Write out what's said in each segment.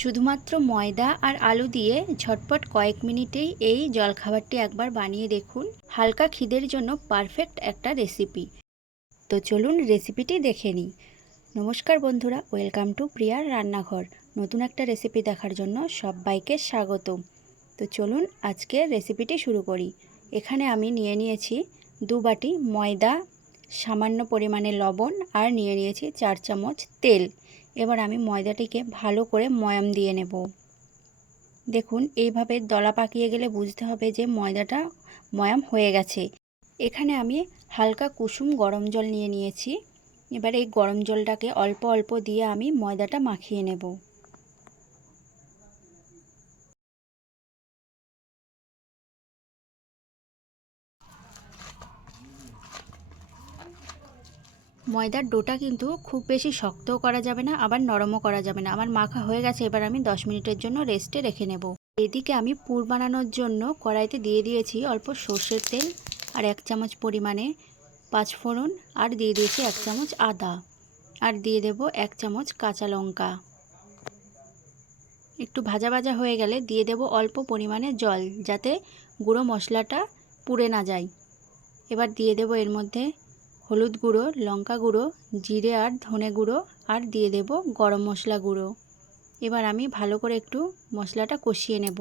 শুধুমাত্র ময়দা আর আলু দিয়ে ঝটপট কয়েক মিনিটেই এই জলখাবারটি একবার বানিয়ে দেখুন। হালকা খিদের জন্য পারফেক্ট একটা রেসিপি। তো চলুন রেসিপিটি দেখে নিই। নমস্কার বন্ধুরা, ওয়েলকাম টু প্রিয়ার রান্নাঘর। নতুন একটা রেসিপি দেখার জন্য সবাইকে স্বাগত তো চলুন আজকে রেসিপিটি শুরু করি। এখানে আমি নিয়ে নিয়েছি দু বাটি ময়দা, সামান্য পরিমাণে লবণ আর নিয়ে নিয়েছি চার চামচ তেল। এবার আমি ময়দাটিকে ভালো করে ময়াম দিয়ে নেব। দেখুন, এইভাবে দলা পাকিয়ে গেলে বুঝতে হবে যে ময়দাটা ময়াম হয়ে গেছে। এখানে আমি হালকা কুসুম গরম জল নিয়ে নিয়েছি। এবার এই গরম জলটাকে অল্প অল্প দিয়ে আমি ময়দাটা মাখিয়ে নেব। ময়দার ডোটা কিন্তু খুব বেশি শক্তও করা যাবে না, আবার নরমও করা যাবে না। আমার মাখা হয়ে গেছে, এবার আমি 10 মিনিটের জন্য রেস্টে রেখে নেব। এদিকে আমি পুর বানানোর জন্য কড়াইতে দিয়ে দিয়েছি অল্প সর্ষের তেল আর এক চামচ পরিমাণে পাঁচফোড়ন আর দিয়ে দিয়েছি এক চামচ আদা আর দিয়ে দেব এক চামচ কাঁচা লঙ্কা। একটু ভাজা ভাজা হয়ে গেলে দিয়ে দেব অল্প পরিমাণে জল যাতে গুঁড়ো মশলাটা পুড়ে না যায়। এবার দিয়ে দেব এর মধ্যে হলুদ গুঁড়ো, লঙ্কা গুঁড়ো, জিরে আর ধনে গুঁড়ো আর দিয়ে দেব গরম মশলা গুঁড়ো। এবার আমি ভালো করে একটু মশলাটা কষিয়ে নেব।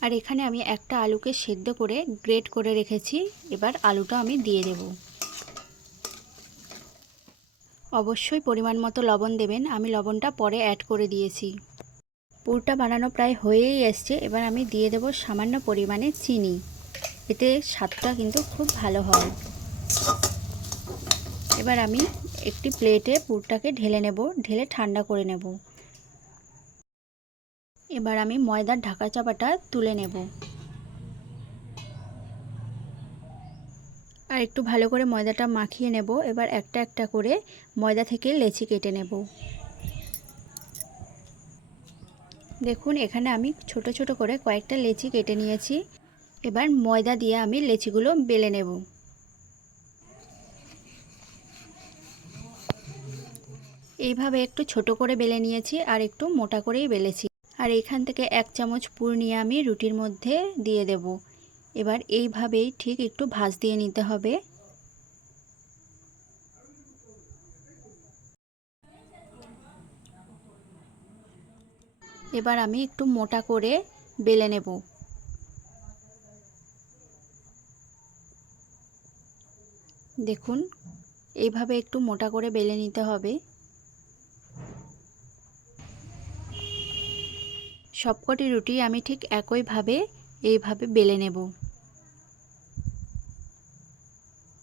আর এখানে আমি একটা আলুকে সেদ্ধ করে গ্রেট করে রেখেছি। এবার আলুটা আমি দিয়ে দেব। অবশ্যই পরিমাণ মতো লবণ দেবেন। আমি লবণটা পরে অ্যাড করে দিয়েছি। পুরটা বানানো প্রায় হয়েই এসছে। এবার আমি দিয়ে দেব সামান্য পরিমাণে চিনি। এতে স্বাদটা কিন্তু খুব ভালো হয়। এবার আমি একটি প্লেটে পুরটাকে ঢেলে নেব, ঢেলে ঠান্ডা করে নেব। এবার আমি ময়দার ঢাকা চাপাটা তুলে নেব। আর একটু ভালো করে ময়দাটা মাখিয়ে নেব। এবার একটা একটা করে ময়দা থেকে লেচি কেটে নেব। দেখুন, এখানে আমি ছোট ছোট করে কয়েকটা লেচি কেটে নিয়েছি। এবার ময়দা দিয়ে আমি লেচিগুলো বেলে নেব। এইভাবে একটু ছোট করে বেলে নিয়েছি আর একটু মোটা করেই বেলেছি। আর এখান থেকে এক চামচ পুর নিয়ে আমি রুটির মধ্যে দিয়ে দেব। এবার এইভাবেই ঠিক একটু ভাজ দিয়ে নিতে হবে। এবার আমি একটু মোটা করে বেলে নেব। দেখুন, এইভাবে একটু মোটা করে বেলে নিতে হবে। সবকটি রুটি আমি ঠিক একইভাবে, এইভাবে বেলে নেব।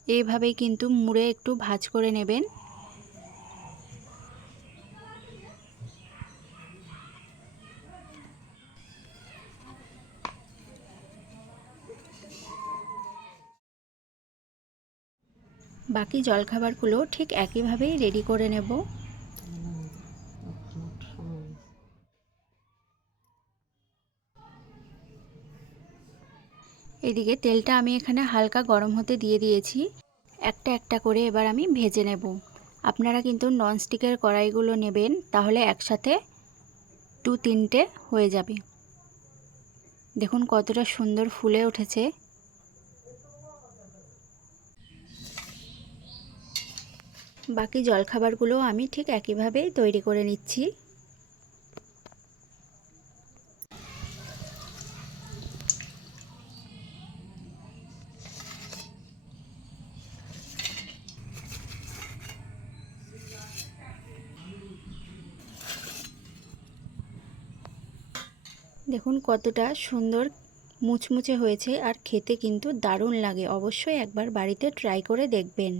এইভাবেই কিন্তু মুড়ে একটু ভাজ করে নেবেন। বাকি জলখাবারগুলো ঠিক একইভাবেই রেডি করে নেব। এদিকে তেলটা আমি এখানে হালকা গরম হতে দিয়ে দিয়েছি। একটা একটা করে এবার আমি ভেজে নেব। আপনারা কিন্তু ননস্টিকের কড়াইগুলো নেবেন, তাহলে একসাথে দু তিনটে হয়ে যাবে। দেখুন কতটা সুন্দর ফুলে উঠেছে। বাকি জলখাবারগুলো আমি ঠিক একইভাবেই তৈরি করে নিচ্ছি। দেখুন কতটা সুন্দর মুচমুচে হয়েছে আর খেতে কিন্তু দারুণ লাগে। অবশ্যই একবার বাড়িতে ট্রাই করে দেখবেন।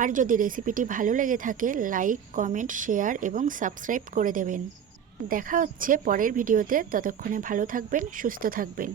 আর যদি রেসিপিটি ভালো লেগে থাকে, লাইক, কমেন্ট, শেয়ার এবং সাবস্ক্রাইব করে দেবেন। দেখা হচ্ছে পরের ভিডিওতে। ততক্ষণে ভালো থাকবেন, সুস্থ থাকবেন।